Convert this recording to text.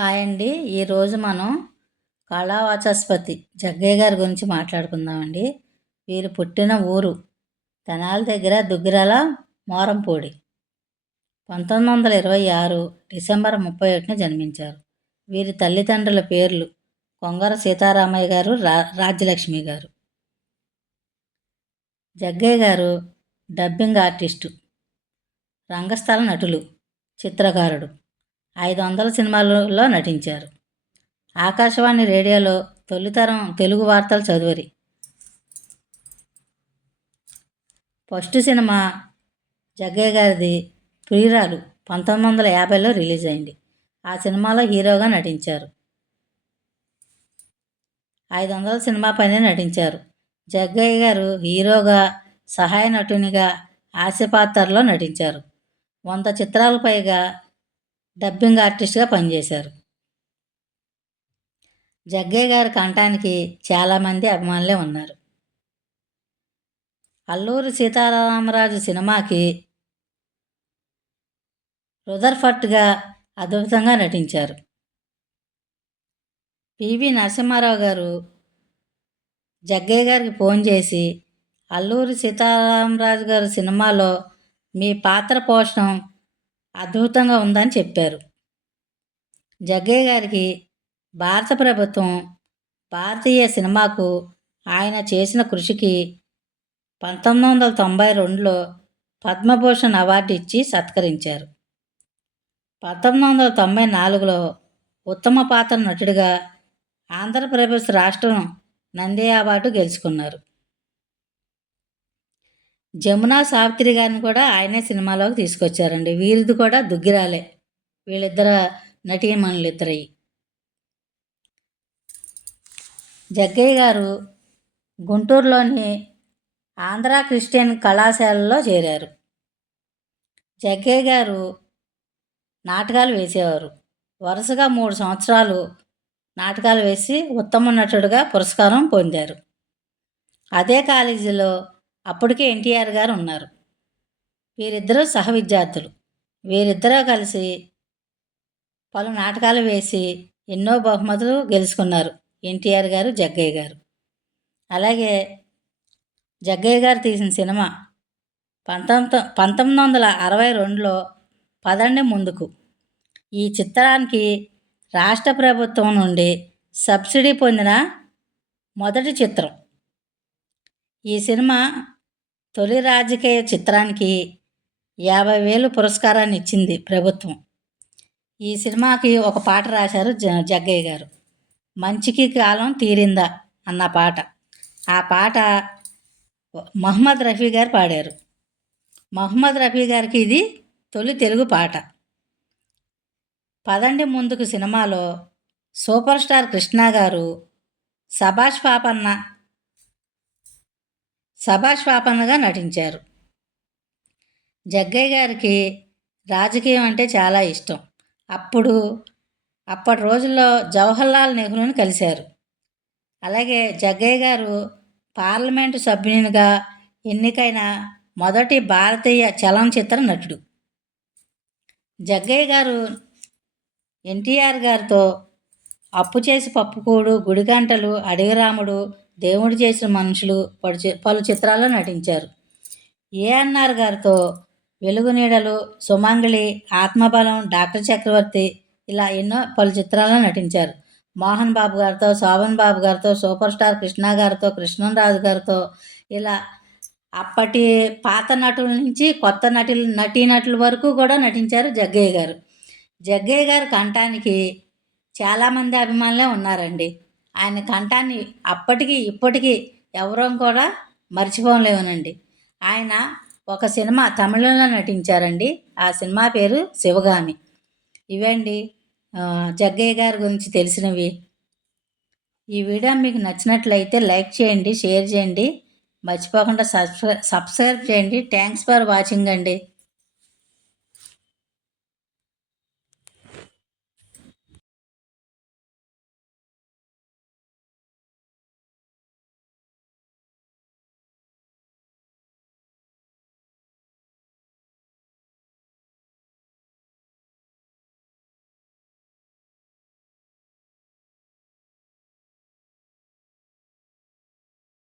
Hi అండి. ఈరోజు మనం కళావాచస్పతి జగ్గయ్య గారి గురించి మాట్లాడుకుందామండి. వీరు పుట్టిన ఊరు తెనాల దగ్గర దుగ్గిరాల మోరంపూడి. పంతొమ్మిది వందల ఇరవై ఆరు డిసెంబర్ ముప్పై ఒకటిన జన్మించారు. వీరి తల్లిదండ్రుల పేర్లు కొంగర సీతారామయ్య గారు రా రాజ్యలక్ష్మి గారు. జగ్గయ్య గారు డబ్బింగ్ ఆర్టిస్టు రంగస్థల నటులు చిత్రకారుడు. ఐదు వందల సినిమాలలో నటించారు. ఆకాశవాణి రేడియోలో తొలితరం తెలుగు వార్తలు చదువరి. ఫస్ట్ సినిమా జగ్గయ్య గారిది ప్రియురాలు పంతొమ్మిది వందల యాభైలో రిలీజ్ అయింది. ఆ సినిమాలో హీరోగా నటించారు. ఐదు వందల సినిమా పైన నటించారు. జగ్గయ్య గారు హీరోగా సహాయ నటునిగా హాస్యపాత్రలో నటించారు. వంద చిత్రాలు పైగా డబ్బింగ్ ఆర్టిస్ట్గా పనిచేశారు. జగ్గయ్య గారి కంఠానికి చాలామంది అభిమానులే ఉన్నారు. అల్లూరి సీతారామరాజు సినిమాకి రుదర్ఫట్గా అద్భుతంగా నటించారు. పివి నరసింహారావు గారు జగ్గయ్య గారికి ఫోన్ చేసి అల్లూరి సీతారామరాజు గారి సినిమాలో మీ పాత్ర పోషణం అద్భుతంగా ఉందని చెప్పారు. జగ్గయ్య గారికి భారత ప్రభుత్వం భారతీయ సినిమాకు ఆయన చేసిన కృషికి పంతొమ్మిది వందల తొంభై రెండులో పద్మభూషణ్ అవార్డు ఇచ్చి సత్కరించారు. పంతొమ్మిది వందల తొంభై నాలుగులో ఉత్తమ పాత్ర నటుడిగా ఆంధ్రప్రదేశ్ రాష్ట్రం నంది అవార్డు గెలుచుకున్నారు. జమునా సావిత్రి గారిని కూడా ఆయనే సినిమాలోకి తీసుకొచ్చారండి. వీరిది కూడా దుగ్గిరాలే. వీళ్ళిద్దరు నటీమణులు ఇద్దరవి జగ్గయ్య గారు గుంటూరులోని ఆంధ్ర క్రిస్టియన్ కళాశాలలో చేరారు. జగ్గయ్య గారు నాటకాలు వేసేవారు. వరుసగా మూడు సంవత్సరాలు నాటకాలు వేసి ఉత్తమ నటుడుగా పురస్కారం పొందారు. అదే కాలేజీలో అప్పటికే ఎన్టీఆర్ గారు ఉన్నారు. వీరిద్దరూ సహ విద్యార్థులు. వీరిద్దరూ కలిసి పలు నాటకాలు వేసి ఎన్నో బహుమతులు గెలుచుకున్నారు. ఎన్టీఆర్ గారు జగ్గయ్య గారు. అలాగే జగ్గయ్య గారు తీసిన సినిమా పంతొమ్మిది పంతొమ్మిది వందల అరవై రెండులో పదండి ముందుకు. ఈ చిత్రానికి రాష్ట్ర ప్రభుత్వం నుండి సబ్సిడీ పొందిన మొదటి చిత్రం. ఈ సినిమా తొలి రాజకీయ చిత్రానికి యాభై వేలు పురస్కారాన్ని ఇచ్చింది ప్రభుత్వం. ఈ సినిమాకి ఒక పాట రాశారు జ జగ్గయ్య గారు. మంచికి కాలం తీరిందా అన్న పాట. ఆ పాట మహమ్మద్ రఫీ గారు పాడారు. మహమ్మద్ రఫీ గారికి ఇది తొలి తెలుగు పాట. పదండి ముందుకు సినిమాలో సూపర్ స్టార్ కృష్ణ గారు సభాష్ పాపన్న సభాష్వాపనగా నటించారు. జగ్గయ్య గారికి రాజకీయం అంటే చాలా ఇష్టం. అప్పుడు అప్పటి రోజుల్లో జవహర్లాల్ నెహ్రూని కలిశారు. అలాగే జగ్గయ్య గారు పార్లమెంటు సభ్యునిగా ఎన్నికైన మొదటి భారతీయ చలనచిత్ర నటుడు. జగ్గయ్య గారు ఎన్టీఆర్ గారితో అప్పు చేసి పప్పుకూడు గుడిగంటలు అడవిరాముడు దేవుడు చేసిన మనుషులు పడు పలు చిత్రాల్లో నటించారు. ఏఎన్ఆర్ గారితో వెలుగు నీడలు సుమంగళి ఆత్మబలం డాక్టర్ చక్రవర్తి ఇలా ఎన్నో పలు చిత్రాల్లో నటించారు. మోహన్ బాబు గారితో శోభన్ బాబు గారితో సూపర్ స్టార్ కృష్ణ గారితో కృష్ణరాజు గారితో ఇలా అప్పటి పాత నటుల నుంచి కొత్త నటులు నటీనటుల వరకు కూడా నటించారు జగ్గయ్య గారు. జగ్గయ్య గారు కంఠానికి చాలామంది అభిమానులే ఉన్నారండి. ఆయన కంఠాన్ని అప్పటికీ ఇప్పటికీ ఎవరూ కూడా మర్చిపోలేమనండి. ఆయన ఒక సినిమా తమిళంలో నటించారండి. ఆ సినిమా పేరు శివగామి. ఇవండి జగ్గయ్య గారి గురించి తెలిసినవి. ఈ వీడియో మీకు నచ్చినట్లయితే లైక్ చేయండి షేర్ చేయండి. మర్చిపోకుండా సబ్స్క్రై సబ్స్క్రైబ్ చేయండి. థ్యాంక్స్ ఫర్ వాచింగ్ అండి.